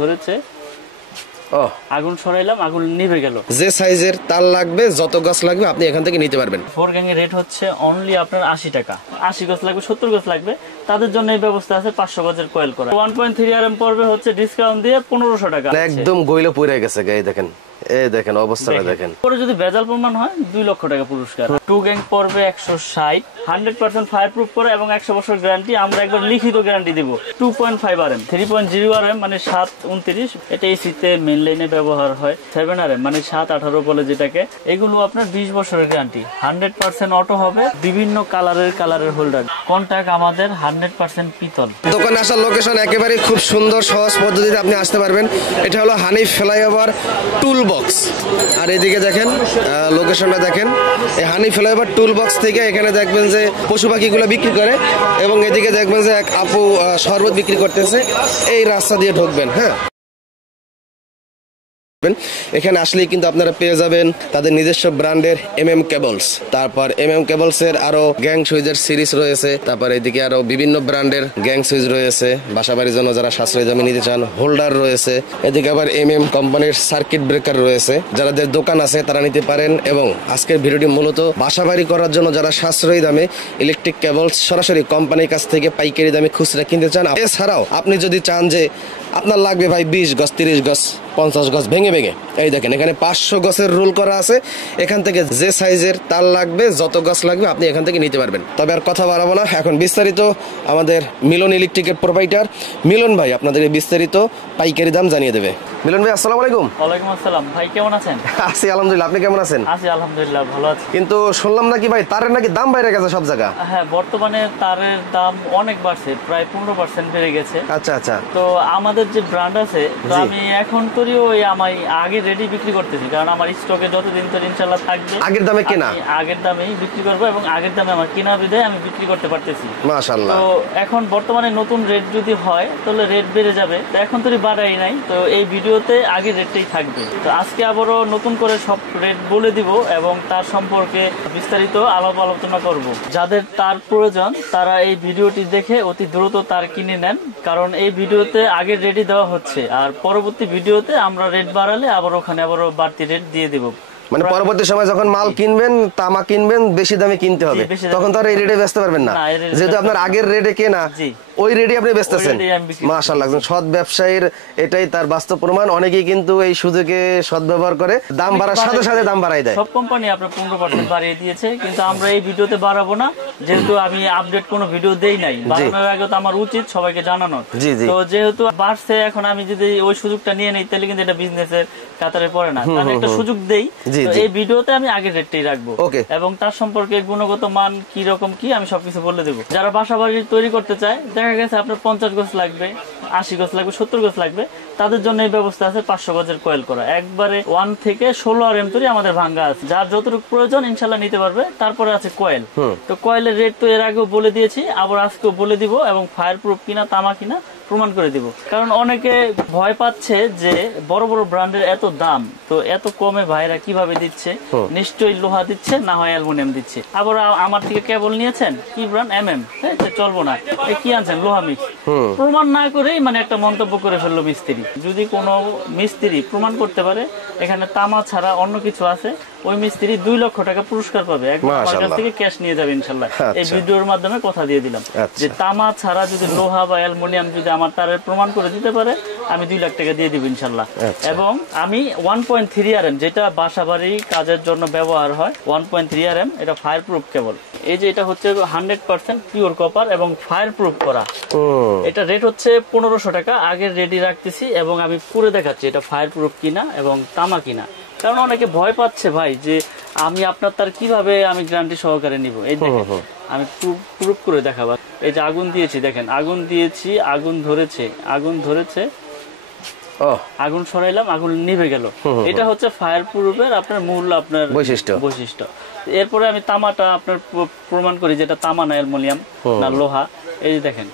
ধরেছে, আগুন সরাইলাম, আগুন নিভে গেল। যে সাইজের তার লাগবে, যত গাছ লাগবে আপনি এখান থেকে নিতে পারবেন। 4 গ্যাং এর রেট হচ্ছে অনলি আপনার 80 টাকা। 80 গাছ লাগবে, 70 গাছ লাগবে, তাদের জন্য এই ব্যবস্থা আছে 500 গজের কয়েল করা। 1.3 RM পড়বে হচ্ছে ডিসকাউন্ট দিয়ে 1500 টাকা। একদম গইলে পড়ে গেছে গায়ে, দেখেন এই দেখেন অবস্থাটা দেখেন। পরে যদি ভেজাল প্রমাণ হয় 2 লক্ষ টাকা পুরস্কার। 2 গ্যাং পড়বে 160, 100% ফায়ার প্রুফ করে এবং 100 বছর গ্যারান্টি। আমরা একবার লিখিত গ্যারান্টি দিব। 2.5 RM, 3.0 RM মানে 729, এটা এসিতে মেইন লাইনে ব্যবহার হয়। 7 RM মানে 718 বলে যেটাকে, এগুলো আপনার 20 বছরের গ্যারান্টি। 100% অটো হবে, বিভিন্ন কালারের হোল্ডার। কন্টাক্ট আমাদের 100% পিতল। দোকানে আসার লোকেশন একেবারে খুব সুন্দর, সহজ পদ্ধতিতে আপনি আসতে পারবেন। এটা হলো হানিফ ফ্লাইওভার টুল বক্স। আর এদিকে দেখেন লোকেশনটা দেখেন, এই হানিফ ফ্লাইওভার টুল বক্স থেকে এখানে দেখবেন যে পশু পাখিগুলো বিক্রি করে, এবং এদিকে দেখবেন যে এক আপু শরবত বিক্রি করতেছে। এই রাস্তা দিয়ে ঢুকবেন, হ্যাঁ এখানে আসলেই কিন্তু আপনারা পেয়ে যাবেন তাদের নিজস্ব ব্র্যান্ডের MM কেবলস। তারপর MM কেবলস এর আরো গ্যাং সুইচের সিরিজ রয়েছে। তারপর এদিকে আরো বিভিন্ন ব্র্যান্ডের গ্যাং সুইচ রয়েছে, বাসাবাড়ির জন্য যারা সাশ্রয়ী দামে নিতে চান হোল্ডার রয়েছে। এদিকে আবার MM কোম্পানির সার্কিট ব্রেকার রয়েছে, যাদের দোকান আছে তারা নিতে পারেন। এবং আজকের ভিডিওটি মূলত বাসাবাড়ি করার জন্য যারা সাশ্রয়ী দামে ইলেকট্রিক কেবলস সরাসরি কোম্পানির কাছ থেকে পাইকারি দামে খুচরা কিনতে চান। এছাড়াও আপনি যদি চান যে আপনার লাগবে ভাই 20 গজ, 30 গজ, 50 গজ ভেঙে ভেঙে, এই দেখেন এখানে 500 গজের রুল করা আছে। এখান থেকে যে সাইজের তার লাগবে, যত গজ লাগবে আপনি এখান থেকে নিতে পারবেন। তবে আর কথা বাড়াবো না, এখন বিস্তারিত আমাদের মিলন ইলেকট্রিকের প্রোভাইডার মিলন ভাই আপনাদেরকে বিস্তারিত পাইকারি দাম জানিয়ে দেবে। মিলন ভাই আসসালামু আলাইকুম। ওয়ালাইকুম আসসালাম ভাই, কেমন আছেন? আছি আলহামদুলিল্লাহ, আপনি কেমন আছেন? আছি আলহামদুলিল্লাহ, ভালো আছি। কিন্তু শুনলাম নাকি ভাই তারের নাকি দাম বেড়ে গেছে সব জায়গা? হ্যাঁ, বর্তমানে তারের দাম অনেক বাড়ছে, প্রায় 15% বেড়ে গেছে। আচ্ছা আচ্ছা। তো আমাদের যে ব্র্যান্ড আছে, তো আমি এখন করি ওই আমি আগে রেডি বিক্রি করতেছি, কারণ আমার স্টকে যতদিন তো ইনশাআল্লাহ থাকবে। আগের দামে কেনা, আগের দামেই বিক্রি করবো এবং আগের দামে আমার কেনা বিধায় আমি বিক্রি করতে পারতেছি। মাশাআল্লাহ। তো এখন বর্তমানে নতুন রেট যদি হয় তাহলে রেট বেড়ে যাবে, তো এখন তো বাড়াই নাই, তো এই ভিডিওতে আগের রেটটাই থাকবে। তো আজকে আবারও নতুন করে সব রেট বলে দিব এবং তার সম্পর্কে বিস্তারিত আলোচনা করব। যাদের তার প্রয়োজন তারা এই ভিডিওটি দেখে অতি দ্রুত তার কিনে নেন, কারণ এই ভিডিওতে আগের রেটই দেওয়া হচ্ছে, আর পরবর্তী ভিডিওতে আমরা রেট বাড়ালে আবার ওখানে আবারও বাড়তি রেট দিয়ে দিব। মানে পরবর্তী সময় যখন মাল কিনবেন, তামা কিনবেন, বেশি দামে কিনতে হবে, তখন তো আর এই রেটে বেচতে পারবেন না, যেহেতু আপনার আগের রেটে কেনা ওই রেটে আপনি বেচতেছেন। মাশাআল্লাহ, একজন সৎ ব্যবসায়ীর এটাই তার বাস্তব প্রমাণ। অনেকেই কিন্তু এই সুযোগে সদ্ব্যবহার করে, দাম বাড়ার সাথে সাথে দাম বাড়াই দেয়। সব কোম্পানি আপনার 15% বাড়িয়ে দিয়েছে, কিন্তু আমরা এই ভিডিওতে বাড়াবো না, যেহেতু আমি আপডেট কোনো ভিডিও দেই নাই। বাড়ানোর আগে তো আমার উচিত সবাইকে জানানোর। তো যেহেতু বাড়ছে, এখন আমি যদি ওই সুযোগটা নিয়ে নেই তাহলে কিন্তু এটা বিজনেসের কাতারে পড়ে না, কারণ একটা সুযোগ দেই। এই ভিডিওতে আমি আগের রেটটাই রাখবো এবং তার সম্পর্কে গুণগত মান কি রকম কি আমি সবকিছু বলে দেবো। যারা বাসা বাড়ি তৈরি করতে চায়, দেখা গেছে আপনার 50 গজ লাগবে, 80 গজ লাগবে, 70 গজ লাগবে, তাদের জন্য এই ব্যবস্থা আছে 500 গজের কয়েল করা। একবারে 1 থেকে 16 RM তৈরি আমাদের ভাঙ্গা আছে, যার যতটুকু প্রয়োজন ইনশাল্লাহ নিতে পারবে। তারপরে আছে কয়েল। তো কয়েলের রেট তো এর আগেও বলে দিয়েছি, আবার আজকেও বলে দিব, এবং ফায়ার প্রুফ কিনা তামা কিনা প্রমাণ করে দিব। কারণ অনেকে ভয় পাচ্ছে যে বড় বড় ব্র্যান্ডের এত দাম, তো এত কমে ভাইরা কিভাবে দিচ্ছে, নিশ্চয়ই লোহা দিচ্ছে, না হয় অ্যালুমিনিয়াম দিচ্ছে। আবার আমার থেকে কেবল নিয়েছেন কি ব্র্যান্ড MM, চলবো না, কি আনছেন লোহা মিক্স, প্রমাণ না করেই মানে একটা মন্তব্য করে ফেললো মিস্ত্রি। যদি কোনো মিস্ত্রি প্রমাণ করতে পারে এখানে তামা ছাড়া অন্য কিছু আছে, ওই মিস্ত্রি 2 লক্ষ টাকা পুরস্কার পাবে, একদম আমার কাছ থেকে ক্যাশ নিয়ে যাবে ইনশাল্লাহ। এই ভিডিওর মাধ্যমে কথা দিয়ে দিলাম যে তামা ছাড়া যদি লোহা বা অ্যালুমিনিয়াম যদি আমার তারের প্রমাণ করে দিতে পারে, আমি 2 লাখ টাকা দিয়ে দিব ইনশাল্লাহ। এবং আমি 1.3 RM, যেটা বাসাবাড়ি কাজের জন্য ব্যবহার হয়, 1.3 RM, এটা ফায়ার প্রুফ কেবল। এই যে এটা হচ্ছে 100% পিওর কপার এবং ফায়ার প্রুফ করা। এটা রেট হচ্ছে 1500 টাকা, আগের রেডি রাখতেছি এবং আমি পুরো দেখাচ্ছি এটা ফায়ার প্রুফ কিনা এবং তামা কিনা। কারণ অনেকে ভয় পাচ্ছে ভাই যে আমি আপনার তার কিভাবে আমি গ্যারান্টি সহকারে নিব। এই দেখেন আমি প্রুফ করে দেখাবো। এই যে আগুন দিয়েছি, দেখেন আগুন দিয়েছি, আগুন ধরেছে, আগুন সরাইলাম, আগুন নিভে গেল। এটা হচ্ছে ফায়ার প্রুফের আপনার মূল আপনার বৈশিষ্ট্য। এরপরে আমি তামাটা আপনার প্রমাণ করি, যেটা তামা না অ্যালুমিনিয়াম না লোহা। এই যে দেখেন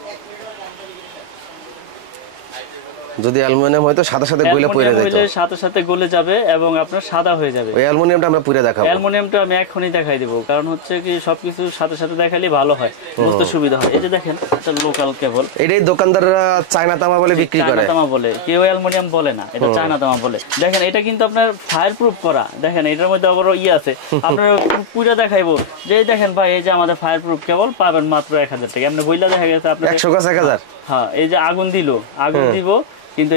যদি অ্যালুমিনিয়াম হয়তো সাথে সাথে গলে পড়ে যেত, সাথে সাথে গলে যাবে এবং আপনার সাদা হয়ে যাবে। ওই অ্যালুমিনিয়ামটা আমরা পুরো দেখাবো। অ্যালুমিনিয়ামটা আমি এখনই দেখাই দেব, কারণ হচ্ছে কি সবকিছু সাথে সাথে দেখালে ভালো হয়, বুঝতে সুবিধা হয়। এই যে দেখেন এটা লোকাল কেবল, এটাই দোকানদাররা চায়না তামা বলে বিক্রি করে। চায়না তামা বলে, কেউ অ্যালুমিনিয়াম বলে না, এটা চায়না তামা বলে। দেখেন এটা কিন্তু আপনার ফায়ার প্রুফ করা, দেখেন এটার মধ্যে আবার আছে আপনার পুরো দেখাইবো যে দেখেন ভাই এই যে আমাদের ফায়ার প্রুফ কেবল পাবেন মাত্র 1000 টাকা। এমনি বইলা দেখা গেছে আপনার 100 গাছ 1000। হ্যাঁ, এই যে আগুন দিব, কিন্তু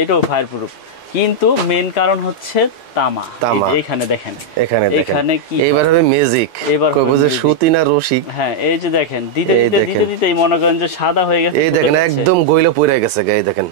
এটাও ফায়ার প্রুফ, কিন্তু মেইন কারণ হচ্ছে তামা। এখানে দেখেন, এখানে কি এইবার হবে ম্যাজিক, কই বুঝে সুতি না রশি। হ্যাঁ, এই যে দেখেন দিতে দিতেই মনে করেন যে সাদা হয়ে গেছে। এই দেখেন একদম গইলে পড়ে গেছে, এই দেখেন,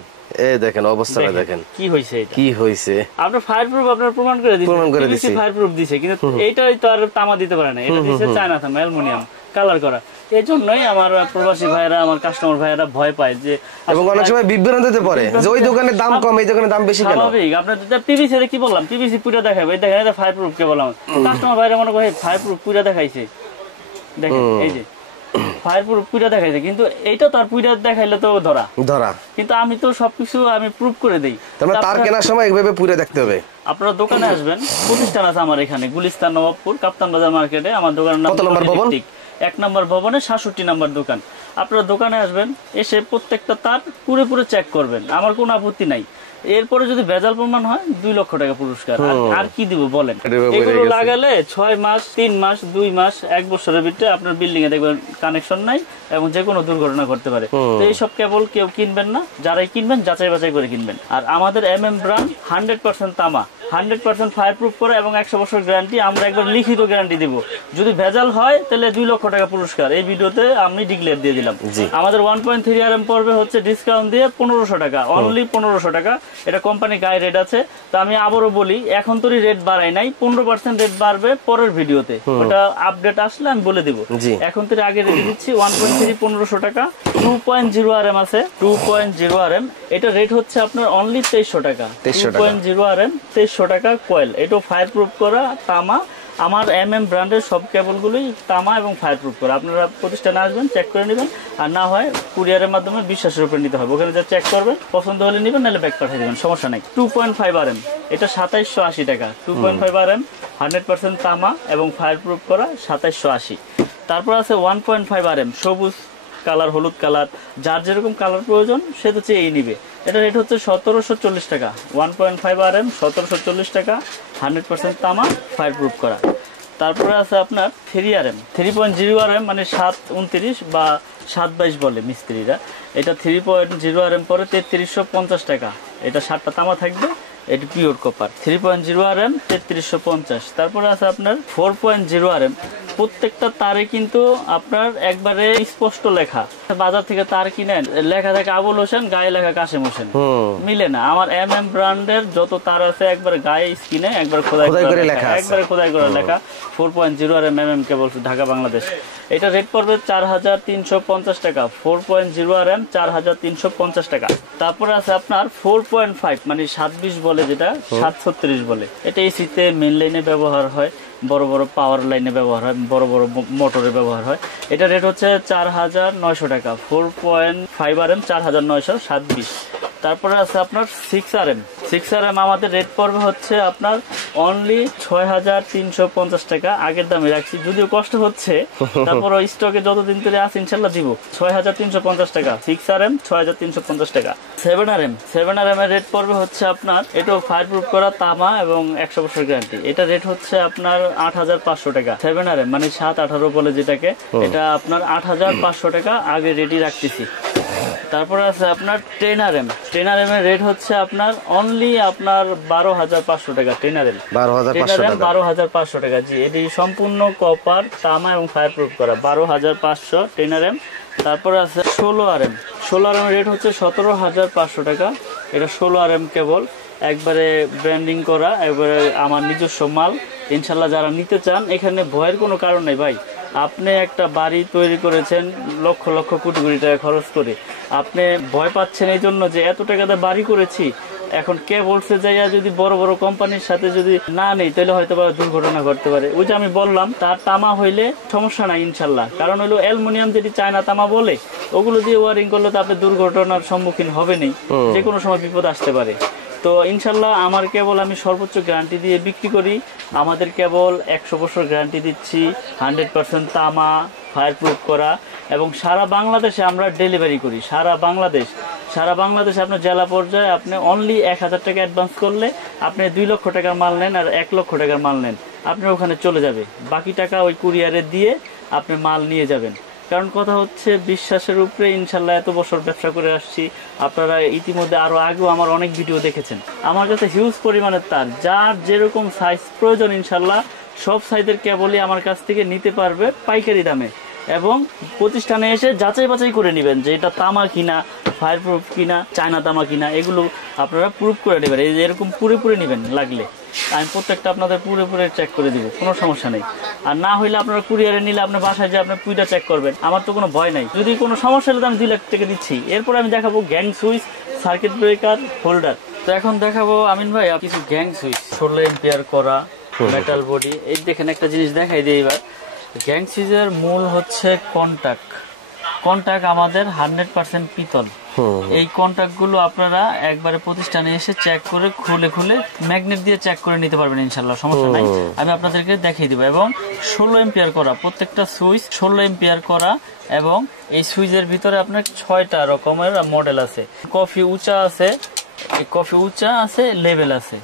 এই দেখেন অবস্থাটা দেখেন কি হইছে। এটা কি হইছে, আপনার ফায়ার প্রুফ আপনার প্রমাণ করে দিয়েছে, ফায়ার প্রুফ দিয়েছে, কিন্তু এইটাই তো আর তামা দিতে পারে না, এটা দিয়েছে চায়না তামা, অ্যালুমিনিয়াম কালার করা। এই জন্যই আমার প্রবাসী ভাইরা, আমার কাস্টমার ভাইরা ভয় পায় যে, এবং অনেক সময় বিভ্রান্তিতে পড়ে যে ওই দোকানে দাম কম, এই দোকানে দাম বেশি কেন। স্বাভাবিক, আপনার পিভিসি কি বললাম, পিভিসি পুরো দেখাবে, দেখেন এটা ফায়ার প্রুফ কে বললাম, কাস্টমার ভাইরা মনে করে ফায়ার প্রুফ পুরো দেখাইছে, দেখেন এই যে ফায়ার প্রুফ পুরো দেখাইছে, কিন্তু এইটা তার পুরো দেখাইলে তো ধরা, কিন্তু আমি তো সবকিছু আমি প্রুফ করে দেই। তার কেনার সময় এইভাবে পুরো দেখতে হবে। আপনারা দোকানে আসবেন, প্রতিষ্ঠান আছে আমার এখানে গুলিস্তান, নবাবপুর, কাপ্তান বাজার মার্কেটে। আমার দোকানের নাম 1 নম্বর ভবনে 67 নম্বর দোকান। আপনারা দোকানে আসবেন, এসে প্রত্যেকটা তার পুরো চেক করবেন, আমার কোনো আপত্তি নাই। এরপরে যদি ভেজাল প্রমাণ হয় 2 লক্ষ টাকা পুরস্কার। আর কি দিব বলেন? এগুলো লাগালে 6 মাস, 3 মাস, 2 মাস, 1 বছরের ভিতরে আপনার বিল্ডিং এ দেখবেন কানেকশন নাই এবং যে কোনো দুর্ঘটনা করতে পারে। তো এইসব কেবল কেউ কিনবেন না, যারাই কিনবেন যাচাই বাছাই করে কিনবেন। আর আমাদের ব্র্যান্ড 100% তামা, 100% ফায়ার প্রুফ করে এবং 100 বছর গ্যারান্টি। আমরা একবার লিখিত গ্যারান্টি দিব, যদি ভেজাল হয় তাহলে 2 লক্ষ টাকা পুরস্কার। এই ভিডিওতে আমি ডিক্লেয়ার দিয়ে দিলাম। আমাদের 1.3 RM পড়বে হচ্ছে ডিসকাউন্ট দিয়ে 1500 টাকা, অনলি 1500 টাকা। এটা কোম্পানি গায়ে রেট আছে। তো আমি আবারও বলি, এখন তো রেট বাড়াই নাই, 15% রেট বাড়বে পরের ভিডিওতে, ওটা আপডেট আসলে আমি বলে দিব। এখন তো আগে রেট দিচ্ছি 1.3 1500 টাকা। 2.0 RM আছে, 2.0 RM, এটা রেট হচ্ছে আপনার অনলি 2300 টাকা। 2.0 RM 2300 টাকা কয়েল। এটা ফায়ার প্রুফ করা তামা। আমার ব্র্যান্ডের সব কেবলগুলোই তামা এবং ফায়ার প্রুফ করা। আপনারা প্রতিষ্ঠানে আসবেন, চেক করে নেবেন, আর না হয় কুরিয়ারের মাধ্যমে বিশ্বাসের উপরে নিতে হবে। ওখানে যা চেক করবেন, পছন্দ হলে নেবেন, নাহলে ব্যাক পাঠিয়ে দেবেন, সমস্যা নাই। 2.5 RM, এটা 2780 টাকা। 2.5 RM 100% তামা এবং ফায়ার প্রুফ করা 2780। তারপর আছে 1.5 RM সবুজ কালার, হলুদ কালার, যার যেরকম কালার প্রয়োজন সে তো চেয়ে নিবে। এটা রেট হচ্ছে 1740 টাকা। 1.5 RM 1740 টাকা, 100% তামা, ফায়ার প্রুফ করা। তারপরে আছে আপনার 3 RM, 3.0 RM মানে 729 বা 722 বলে মিস্ত্রিরা। এটা 3.0 RM পরে 3350 টাকা। এটা 7টা তামা থাকবে, এটা পিওর কপার। 3.0 RM 3350। তারপরে আছে আপনার 4.0 RM, প্রত্যেকটা তারে কিন্তু আপনার একবারে স্পষ্ট লেখা। বাজার থেকে তার কিনেন, লেখা থাকে আবুল হোসেন, গায়ে লেখা কাশেম হোসেন, মিলে না। আমার ব্র্যান্ডের যত তার আছে একবার গায়ে স্কিনে একবার খোদাই করে লেখা, একবারে খোদাই করে লেখা। 4.0 RM কেবল ঢাকা বাংলাদেশ। এটা রেট পড়বে 4350 টাকা। 4.0 RM 4350 টাকা। তারপরে আছে আপনার 4.5 মানে 720 বলে, যেটা 736 বলে। এটা এসিতে মেইন লাইনে ব্যবহার হয়, বড় বড় পাওয়ার লাইনে ব্যবহার হয়, বড় বড় মোটরে ব্যবহার হয়। এটা রেট হচ্ছে 4900 টাকা। 4.5 RM 4927। তারপরে আছে আপনার 6 RM। 6 RM আমাদের রেট পড়বে হচ্ছে আপনার অনলি 6350 টাকা। আগের দামে রাখছি, যদিও কষ্ট হচ্ছে, তারপর স্টকে যতদিন ধরে আছে ইনশাল্লাহ দিব। 6350 টাকা 6 RM, 6350 টাকা। 7 RM, 7 RM এর রেট পড়বে হচ্ছে আপনার, এটাও ফায়ার প্রুফ করা তামা এবং 100 বছর গ্যারান্টি। এটা রেট হচ্ছে আপনার 8500 টাকা। 7 RM মানে 718 বলে যেটাকে, এটা আপনার 8500 টাকা আগে রেডি রাখতেছি। তারপরে আছে আপনার 10 RM। 10 RM এর রেট হচ্ছে আপনার অনলি আপনার 12500 টাকা। 10 RM 12500 টাকা। জি, এটি সম্পূর্ণ কপার, তামা এবং ফায়ার প্রুফ করা। 12500 10 RM। তারপরে আছে 16 RM। 16 RM এর রেট হচ্ছে 17500 টাকা। এটা 16 RM কেবল, একবারে ব্র্যান্ডিং করা, একবারে আমার নিজস্ব মাল। ইনশাল্লাহ যারা নিতে চান, এখানে ভয়ের কোনো কারণ নেই ভাই। আপনি একটা বাড়ি তৈরি করেছেন লক্ষ লক্ষ কোটি কোটি টাকা খরচ করে, আপনি ভয় পাচ্ছেন এই জন্য যে এত টাকাতে বাড়ি করেছি, এখন কেবলসে জায়গা যদি বড় বড় কোম্পানির সাথে যদি না নেই তাহলে হয়তো বা দুর্ঘটনা ঘটতে পারে। ওই যে আমি বললাম তার তামা হইলে সমস্যা নাই ইনশাল্লাহ, কারণ হলো অ্যালুমিনিয়াম যেটি চায়না তামা বলে ওগুলো দিয়ে ওয়ারিং করলে তো আপনি দুর্ঘটনার সম্মুখীন হবেনই, যে কোনো সময় বিপদ আসতে পারে। তো ইনশাল্লাহ আমার কেবল আমি সর্বোচ্চ গ্যারান্টি দিয়ে বিক্রি করি। আমাদের কেবল 100 বছর গ্যারান্টি দিচ্ছি, 100% তামা, ফায়ার প্রুফ করা, এবং সারা বাংলাদেশে আমরা ডেলিভারি করি। সারা বাংলাদেশে আপনার জেলা পর্যায়ে আপনি অনলি 1000 টাকা অ্যাডভান্স করলে আপনি 2 লক্ষ টাকার মাল নেন আর 1 লক্ষ টাকার মাল নেন, আপনার ওখানে চলে যাবে। বাকি টাকা ওই কুরিয়ারে দিয়ে আপনি মাল নিয়ে যাবেন। কারণ কথা হচ্ছে বিশ্বাসের উপরে ইনশাল্লাহ এত বছর ব্যবসা করে আসছি। আপনারা ইতিমধ্যে আরো আগেও আমার অনেক ভিডিও দেখেছেন। আমার কাছে হিউজ পরিমাণের তার, যার যেরকম সাইজ প্রয়োজন ইনশাল্লাহ সব সাইজের কেবলই আমার কাছ থেকে নিতে পারবে পাইকারি দামে। এবং প্রতিষ্ঠানে এসে যাচাই বাছাই করে নেবেন যে এটা তামা কিনা, ফায়ার প্রুফ কিনা, চায়না তামা কিনা, এগুলো আপনারা প্রুফ করে নেবেন। এই যে এরকম পুরো নেবেন, লাগলে আমি প্রত্যেকটা আপনাদের পুরো চেক করে দিব, কোনো সমস্যা নেই। আর না হইলে আপনারা কুরিয়ারে নিলে আপনার বাসায় যে আপনার পুইটা চেক করবেন, আমার তো কোনো ভয় নাই। যদি কোনো সমস্যা হলে আমি 2 লাখ টাকা দিচ্ছি। এরপরে আমি দেখাবো gang switch, circuit breaker, holder. তো এখন দেখাবো আমিন ভাই কিছু গ্যাং সুইচ 16 এম্পিয়ার করা মেটাল বডি। এই দেখেন একটা জিনিস দেখাই দিই এবার। গ্যাং সুইচের মূল হচ্ছে কন্টাক্ট আমাদের 100% পিতল। এই কন্টাক্ট গুলো আপনারা একবারে প্রতিষ্ঠানে এসে চেক করে খুলে ম্যাগনেট দিয়ে চেক করে নিতে পারবেন ইনশাল্লাহ, সমস্যা নাই। আমি আপনাদেরকে দেখিয়ে দিব। এবং 16 এম্পিয়ার করা, প্রত্যেকটা সুইচ 16 এম্পিয়ার করা। এবং এই সুইচের ভিতরে আপনার 6টা রকমের মডেল আছে। কফি উঁচা আছে, লেভেল আছে,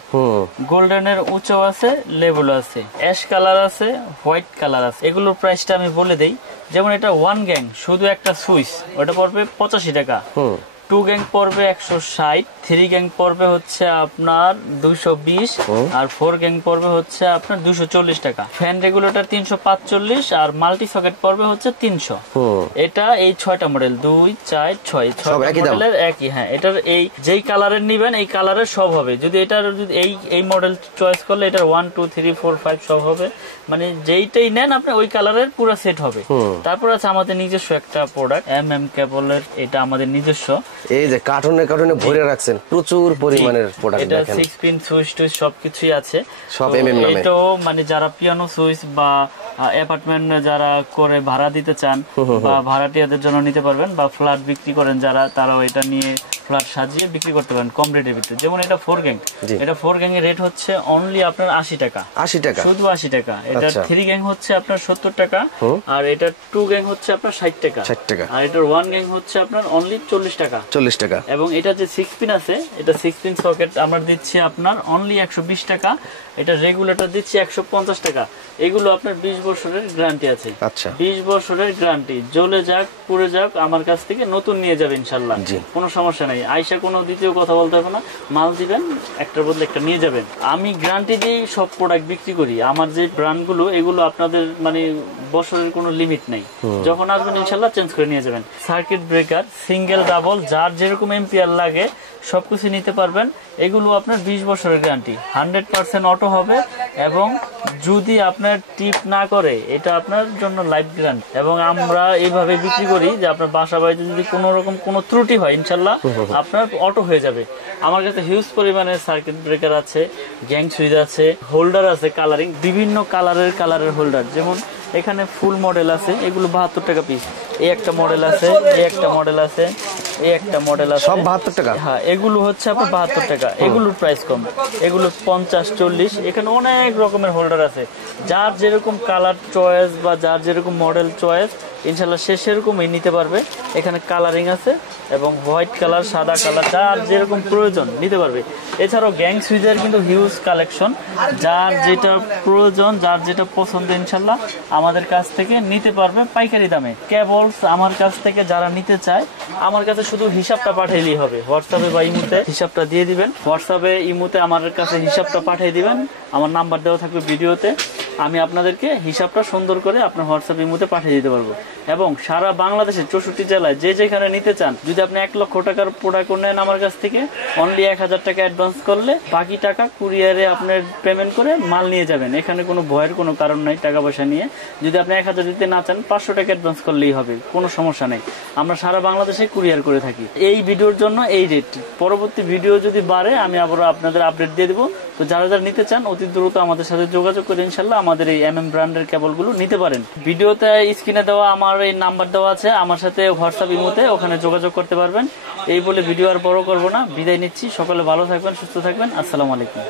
গোল্ডেনের উঁচা আছে, লেভেল আছে, অ্যাশ কালার আছে, হোয়াইট কালার আছে। এগুলোর প্রাইসটা আমি বলে দেই। যেমন এটা 1 গ্যাং শুধু একটা সুইচ, ওটা পড়বে 85 টাকা। 2 গ্যাং পড়বে 160, 3 গ্যাং পড়বে হচ্ছে আপনার 220, আর 4 গ্যাং পড়বে হচ্ছে আপনার 240 টাকা। ফ্যান রেগুলেটর 345, আর মাল্টি সকেট পড়বে হচ্ছে 300। এটা এই 6টা মডেল, 2, 4, 6 মডেলের একই। হ্যাঁ, এটার এই যেই কালারের নিবেন এই কালারের সব হবে। যদি এটার যদি এই মডেল চয়েস করলে এটার 1, 2, 3, 4, 5 সব হবে, মানে যেইটাই নেন আপনি ওই কালারের পুরো সেট হবে। তারপর আছে আমাদের নিজস্ব একটা প্রোডাক্ট কেবলের, এটা আমাদের নিজস্ব। এই যে কার্টুনে ভরে রাখছেন প্রচুর পরিমাণের প্রোডাক্ট। এটা 6 পিন সুইচ টুইচ সবকিছুই আছে, সব এমএম নামে। এটাও মানে যারা পিয়ানো সুইচ বা অ্যাপার্টমেন্ট যারা করে ভাড়া দিতে চান বা ভাড়াটিয়াদের জন্য নিতে পারবেন, বা ফ্ল্যাট বিক্রি করেন যারা, তারাও এটা নিয়ে ফ্ল্যাট সাজিয়ে বিক্রি করতে পারেন কম রেটের ভিতরে। যেমন এটা 4 গ্যাং, এটা 4 গ্যাং এর রেট হচ্ছে অনলি আপনার 80 টাকা, শুধু 80 টাকা। এটা 3 গ্যাং হচ্ছে আপনার 70 টাকা, আর এটা 2 গ্যাং হচ্ছে আপনার 60 টাকা, আর এটার 1 গ্যাং হচ্ছে আপনার অনলি 40 টাকা। এবং এটা যে 6 পিন আছে, এটা 6 পিন সকেট আমরা দিচ্ছি আপনার অনলি 120 টাকা। এটা রেগুলেটর দিচ্ছি 150 টাকা। এগুলো আপনার 20 বছরের গ্যারান্টি আছে। 20 বছরের গ্যারান্টি, জ্বলে যাক পুড়ে যাক আমার কাছ থেকে নতুন নিয়ে যাবে ইনশাল্লাহ, কোনো সমস্যা নাই। আইসা কোনো দ্বিতীয় কথা বলতে হবে না, মাল দিবেন একটার বদলে একটা নিয়ে যাবেন। আমি গ্যারান্টি দিয়ে সব প্রোডাক্ট বিক্রি করি। আমার যে ব্র্যান্ডগুলো এগুলো আপনাদের মানে বছরের কোনো লিমিট নেই, যখন আসবেন ইনশাল্লাহ চেঞ্জ করে নিয়ে যাবেন। সার্কিট ব্রেকার সিঙ্গেল ডাবল যার যেরকম এম্পিয়ার লাগে সবকিছু নিতে পারবেন। এগুলো আপনার 20 বছরের গ্যারান্টি, 100% অটো হবে। এবং যদি আপনার টিপ না করে এটা আপনার জন্য লাইফ গ্যারান্টি। এবং আমরা এইভাবে বিক্রি করি যে আপনার বাসা বাড়িতে যদি কোনো রকম কোনো ত্রুটি হয় ইনশাল্লাহ আপনার অটো হয়ে যাবে। আমার কাছে হিউজ পরিমাণে সার্কিট ব্রেকার আছে, গ্যাং সুইচ আছে, হোল্ডার আছে, কালারিং বিভিন্ন কালারের হোল্ডার। যেমন এখানে ফুল মডেল আছে, এগুলো 72 টাকা পিস। এই একটা মডেল আছে, এই একটা মডেল আছে, এই একটা মডেল আছে, সব 72 টাকা। হ্যাঁ, এগুলো হচ্ছে আপনার 72 টাকা। এগুলোর প্রাইস কম, এগুলো 50, 40। এখানে অনেক রকমের হোল্ডার আছে, যার যেরকম কালার চয়েস বা যার যেরকম মডেল চয়েস ইনশাল্লাহ সে সেরকমই নিতে পারবে। এখানে কালারিং আছে এবং হোয়াইট কালার, সাদা কালার, যার যেরকম প্রয়োজন নিতে পারবে। এছাড়াও গ্যাং সুইচের কিন্তু হিউজ কালেকশন, যার যেটা প্রয়োজন যার যেটা পছন্দ ইনশাল্লাহ আমাদের কাছ থেকে নিতে পারবে পাইকারি দামে। কেবলস আমার কাছ থেকে যারা নিতে চায় আমার কাছে শুধু হিসাবটা পাঠাইলেই হবে। হোয়াটসঅ্যাপে বা ইমোতে হিসাবটা দিয়ে দিবেন, হোয়াটসঅ্যাপে ইমোতে আমার কাছে হিসাবটা পাঠিয়ে দিবেন। আমার নাম্বার দেওয়া থাকবে ভিডিওতে। আমি আপনাদেরকে হিসাবটা সুন্দর করে আপনার হোয়াটসঅ্যাপ ইমোতে পাঠিয়ে দিতে পারবো। এবং সারা বাংলাদেশের 64 জেলায় যে যেখানে নিতে চান, যদি আপনি 1 লক্ষ টাকার প্রোডাক্ট নেন আমার কাছ থেকে, অনলি 1000 টাকা অ্যাডভান্স করলে বাকি টাকা কুরিয়ারে আপনার পেমেন্ট করে মাল নিয়ে যাবেন। এখানে কোনো ভয়ের কোনো কারণ নাই টাকা পয়সা নিয়ে। যদি আপনি 1000 দিতে না চান, 500 টাকা অ্যাডভান্স করলেই হবে, কোনো সমস্যা নেই। আমরা সারা বাংলাদেশে কুরিয়ার করে থাকি। এই ভিডিওর জন্য এই রেট, পরবর্তী ভিডিও যদি বাড়ে আমি আবার আপনাদের আপডেট দিয়ে দেবো। তো যারা যারা নিতে চান অতি দ্রুত আমাদের সাথে যোগাযোগ করে ইনশাল্লাহ আমাদের এই MM ব্র্যান্ডের কেবলগুলো নিতে পারেন। ভিডিওতে স্ক্রিনে দেওয়া আমার এই নাম্বার দেওয়া আছে, আমার সাথে হোয়াটসঅ্যাপ ইমোতে ওখানে যোগাযোগ করতে পারবেন। এই বলে ভিডিও আর বড় করবো না, বিদায় নিচ্ছি। সকলে ভালো থাকবেন, সুস্থ থাকবেন। আসসালামু আলাইকুম।